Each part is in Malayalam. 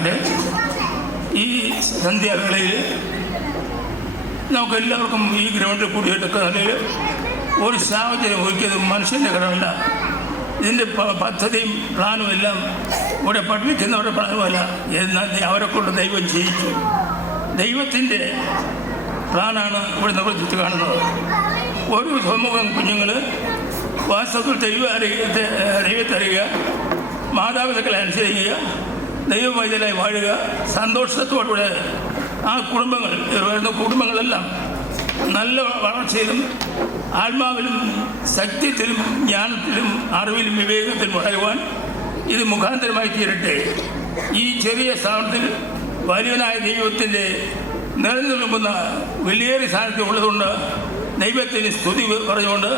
അനുഗ്രഹിക്കുമാറാകട്ടെ. ഈ സന്ധ്യാവേളയിൽ നമുക്കെല്ലാവർക്കും ഈ ഗ്രൗണ്ടിൽ കൂടിയെടുക്കുന്നതിൽ ഒരു സാഹചര്യം ഒരുക്കിയത് മനുഷ്യൻ്റെ കടമല്ല. ഇതിൻ്റെ പദ്ധതിയും പ്ലാനും എല്ലാം ഇവിടെ പഠിപ്പിക്കുന്നവരുടെ പ്ലാനുമല്ല. എന്നാൽ അവരെ കൊണ്ട് ദൈവം ചെയ്യിച്ചു. ദൈവത്തിൻ്റെ പ്ലാനാണ് ഇവിടെ നിവർത്തിച്ച് കാണുന്നത്. ഒരു സമൂഹം കുഞ്ഞുങ്ങൾ വാസ്തവത്തിൽ ദൈവത്തെ അറിയുക, മാതാപിതാക്കളെ അനുസരിക്കുക, ദൈവവൈദ്യരായി വാഴുക, സന്തോഷത്തോടുകൂടെ ആ വരുന്ന കുടുംബങ്ങളെല്ലാം നല്ല വളർച്ചയിലും ആത്മാവിലും ശക്തിത്തിലും ജ്ഞാനത്തിലും അറിവിലും വിവേകത്തിലും വളരുവാൻ ഇത് മുഖാന്തരമായി തീരട്ടെ. ഈ ചെറിയ സ്ഥാനത്തിൽ വലിയവനായ ദൈവത്തിൻ്റെ നിറഞ്ഞു നിൽക്കുന്ന വലിയൊരു സാന്നിധ്യം ഉള്ളതുകൊണ്ട് ദൈവത്തിന് സ്തുതി പറഞ്ഞുകൊണ്ട്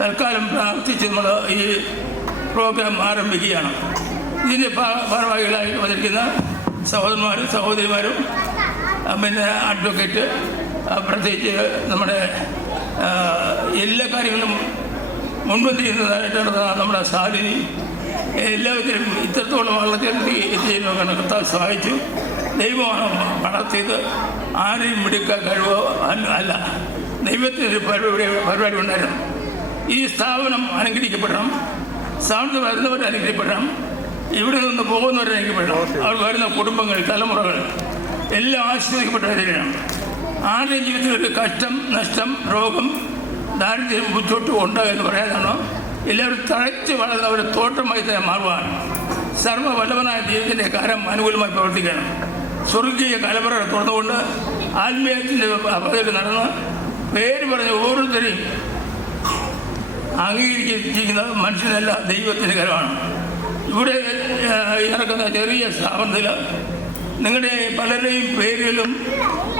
തൽക്കാലം പ്രാർത്ഥിച്ച് നമ്മൾ ഈ പ്രോഗ്രാം ആരംഭിക്കുകയാണ്. ഇതിൻ്റെ ഭാരവാഹികളായിട്ട് വന്നിരിക്കുന്ന സഹോദരന്മാരും സഹോദരിമാരും, പിന്നെ അഡ്വക്കേറ്റ്, പ്രത്യേകിച്ച് നമ്മുടെ എല്ലാ കാര്യങ്ങളും മുൻപന്തി ചെയ്യുന്നതായിട്ടാണ് നമ്മുടെ സാലിനി, എല്ലാവരും ഇത്രത്തോളം വളർത്തി എത്തിച്ചതിനൊക്കെ കർത്താവ് സഹായിച്ചു. ദൈവമാണ് വളർത്തിയത്. ആരെയും മിടുക്കാൻ കഴിവോ അല്ല, ദൈവത്തിനൊരു പരിപാടി ഉണ്ടായിരുന്നു. ഈ സ്ഥാപനം അനുഗ്രഹിക്കപ്പെടണം, സ്ഥാപനത്തിൽ വരുന്നവർ അനുഗ്രഹിക്കപ്പെടണം, ഇവിടെ നിന്ന് പോകുന്നവർ അനുഗ്രഹിക്കപ്പെടണം. അവർ വരുന്ന കുടുംബങ്ങൾ, തലമുറകൾ എല്ലാം ആശ്രയിക്കപ്പെട്ടവരാണ്. ആരുടെയും ജീവിതത്തിൽ കഷ്ടം, നഷ്ടം, രോഗം, ദാരിദ്ര്യം, ബുദ്ധിമുട്ടും ഉണ്ടാകുക എന്ന് പറയാനാണോ? എല്ലാവരും തഴച്ച് വളർന്നവരെ തോട്ടമായി തന്നെ മാറുവാൻ സർവ്വവല്ലഭനായ ദൈവത്തിൻ്റെ കാര്യം അനുകൂലമായി പ്രവർത്തിക്കണം. സ്വർഗീയ കലവറ തുറന്നുകൊണ്ട് ആത്മീയത്തിൻ്റെ പദ്ധതി നടന്ന് പേര് പറഞ്ഞ ഓരോരുത്തരെയും അംഗീകരിച്ചിരിക്കുന്ന മനുഷ്യനല്ല, ദൈവത്തിൻ്റെ കരമാണ്. ഇവിടെ നടക്കുന്ന ചെറിയ സ്ഥാപനത്തിൽ നിങ്ങളുടെ പലരുടെയും പേരിലും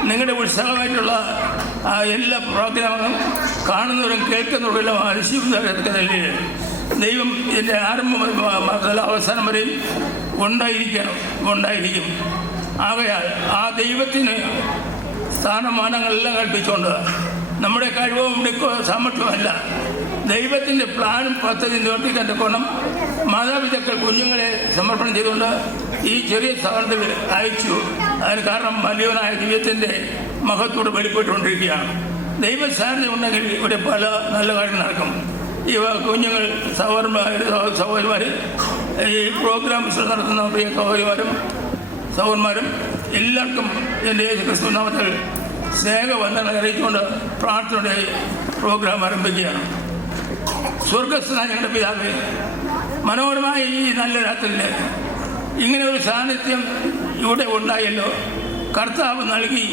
നിങ്ങളുടെ ഉത്സാഹമായിട്ടുള്ള എല്ലാ പ്രോഗ്രാമുകളും കാണുന്നവരും കേൾക്കുന്നവരെല്ലാം അനുശീലിക്കുന്നവരെ ദൈവം ഇതിൻ്റെ ആരംഭം മുതൽ അവസാനം വരെയും ഉണ്ടായിരിക്കും. ആകയാൽ ആ ദൈവത്തിന് സ്ഥാനമാനങ്ങളെല്ലാം കൽപ്പിച്ചുകൊണ്ട് നമ്മുടെ കഴിവോ മിടുക്കോ സാമർഥ്യമല്ല, ദൈവത്തിൻ്റെ പ്ലാനും പദ്ധതി നിവർത്തിക്കാൻ കോണം മാതാപിതാക്കൾ കുഞ്ഞുങ്ങളെ സമർപ്പണം ചെയ്തുകൊണ്ട് ഈ ചെറിയ സ്ഥാപനത്തിൽ അയച്ചു. അതിന് കാരണം വലിയവനായ ദൈവത്തിൻ്റെ മഹത്വത്തോട് വെളിപ്പെട്ടുകൊണ്ടിരിക്കുകയാണ്. ദൈവസാന്നിധ്യം ഉണ്ടെങ്കിൽ ഇവിടെ പല നല്ല കാര്യങ്ങൾ നടക്കും. ഈ കുഞ്ഞുങ്ങൾ സഹോദരന്മാർ ഈ പ്രോഗ്രാംസ് നടത്തുന്ന പ്രിയ സഹോദരന്മാരും എല്ലാവർക്കും എൻ്റെ യേശുക്രിസ്തു നാമത്തിൽ സ്നേഹവന്ദനം അറിയിച്ചുകൊണ്ട് പ്രാർത്ഥനയുടെ പ്രോഗ്രാം ആരംഭിക്കുകയാണ്. സ്വർഗസ്ഥനായ ഞങ്ങളുടെ പിതാവേ, മനോഹരമായ ഈ നല്ല രാത്രിയിൽ ഇങ്ങനെ ഒരു സാന്നിധ്യം ഇവിടെ ഉണ്ടായല്ലോ. കർത്താവ് നൽകി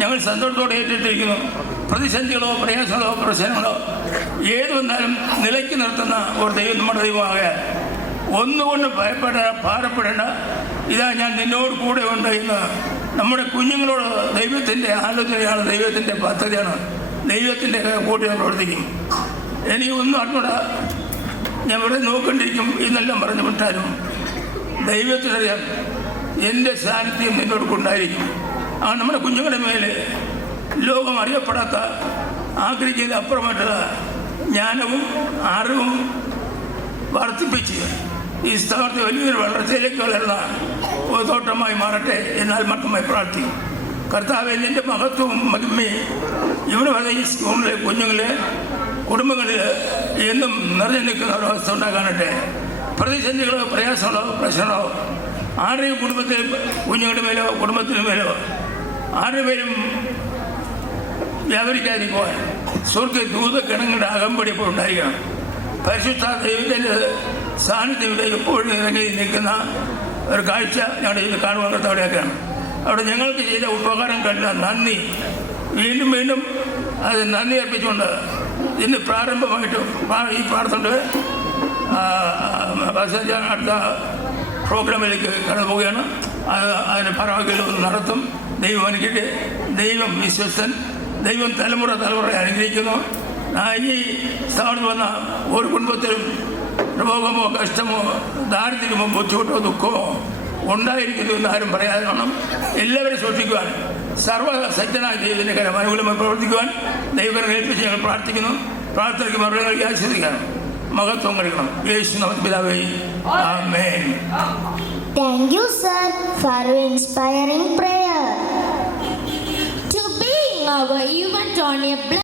ഞങ്ങൾ സന്തോഷത്തോടെ ഏറ്റിട്ടിരിക്കുന്നു. പ്രതിസന്ധികളോ പ്രയാസങ്ങളോ പ്രശ്നങ്ങളോ ഏതൊന്നാലും നിലയ്ക്ക് നിർത്തുന്ന ഒരു ദൈവം നമ്മുടെ ദൈവമാകയാൽ ഒന്നുകൊണ്ട് ഭാരപ്പെടേണ്ട. ഇതാ ഞാൻ നിന്നോട് കൂടെ ഉണ്ട് എന്ന് നമ്മുടെ കുഞ്ഞുങ്ങളോട് ദൈവത്തിൻ്റെ ആലോചനയാണ്, ദൈവത്തിൻ്റെ പദ്ധതിയാണ്, ദൈവത്തിൻ്റെ കൂട്ടി പ്രവർത്തിക്കും. എനിക്കൊന്നും അറിഞ്ഞൂടാ, ഞാൻ ഇവിടെ നോക്കേണ്ടിയിരിക്കും എന്നെല്ലാം പറഞ്ഞു വിട്ടാലും ദൈവത്തിനറിയാം എൻ്റെ സാന്നിധ്യം നിന്നോട് കൊണ്ടായിരിക്കും. ആ നമ്മുടെ കുഞ്ഞുങ്ങളുടെ മേലെ ലോകം അറിയപ്പെടാത്ത ആഗ്രഹിച്ചതിന് അപ്പുറമായിട്ടുള്ള ജ്ഞാനവും അറിവും വർദ്ധിപ്പിച്ച് ഈ സ്ഥാപനത്തെ വലിയൊരു വളർച്ചയിലേക്ക് വളരുന്ന ഒരു തോട്ടമായി മാറട്ടെ എന്നാൽ മാത്രമായി പ്രാർത്ഥിക്കും. കർത്താവ് നിൻ്റെ മഹത്വവും മഹിമയും ഇവിടെ വന്ന ഈ സ്കൂളിലെ കുഞ്ഞുങ്ങളെ കുടുംബങ്ങളിൽ എന്നും നിറഞ്ഞു നിൽക്കുന്ന ഒരവസ്ഥ ഉണ്ടാകാനട്ടെ. പ്രതിസന്ധികളോ പ്രയാസങ്ങളോ പ്രശ്നങ്ങളോ ആരുടെയും കുടുംബത്തിൽ കുഞ്ഞുങ്ങളുടെ മേലോ കുടുംബത്തിന് മേലോ ആരുടെയും വ്യാപരിക്കാതിരിക്കുവാൻ സ്വർഗ്ഗ ദൂതഗണങ്ങളുടെ അകമ്പടി ഇപ്പോൾ ഉണ്ടായിരിക്കണം. പരിശുദ്ധ ദൈവത്തിൻ്റെ സാന്നിധ്യം എപ്പോഴും ഇറങ്ങി നിൽക്കുന്ന ഒരു കാഴ്ച ഞങ്ങളുടെ ഇതിൽ കാണുവാൻ അവിടെയൊക്കെയാണ്. അവിടെ ഞങ്ങൾക്ക് ചെയ്ത ഉപകാരം കണ്ട നന്ദി വീണ്ടും വീണ്ടും അത് നന്ദി അർപ്പിച്ചുകൊണ്ട് ഇന്ന് പ്രാരംഭമായിട്ട് ഈ പ്രാർത്ഥന അടുത്ത പ്രോഗ്രാമിലേക്ക് കടന്നു പോവുകയാണ്. അതിന് ഭാരവാഹികൾ നടത്തും. ദൈവം അനുഗ്രഹിക്കട്ടെ. ദൈവം വിശ്വസ്തൻ. ദൈവം തലമുറ അനുഗ്രഹിക്കുന്നു. ഈ സ്ഥാപനത്തിൽ വന്ന ഒരു കുടുംബത്തിലും രോഗമോ കഷ്ടമോ ദാരിദ്ര്യമോ ബുദ്ധിമുട്ടോ ദുഃഖമോ ഉണ്ടായിരിക്കുന്നു എന്ന് ആരും പറയാതെ വേണം. എല്ലാവരും സൂക്ഷിക്കുവാൻ സർവ്വസജ്ജനായ ദൈവത്തിൻ്റെ കാര്യം അനുകൂലമായി പ്രവർത്തിക്കുവാൻ ദൈവകരം ഏൽപ്പിച്ച് ഞങ്ങൾ പ്രാർത്ഥിക്കുന്നു. പ്രാർത്ഥനയ്ക്ക് മറുപടി നൽകി ആശീർവദിക്കണം. മഹത്വം കഴിക്കണം. യേശു നാമത്തിൽ പിതാവേ, ആമേൻ. Thank you, sir, for your inspiring prayer. To being our event on a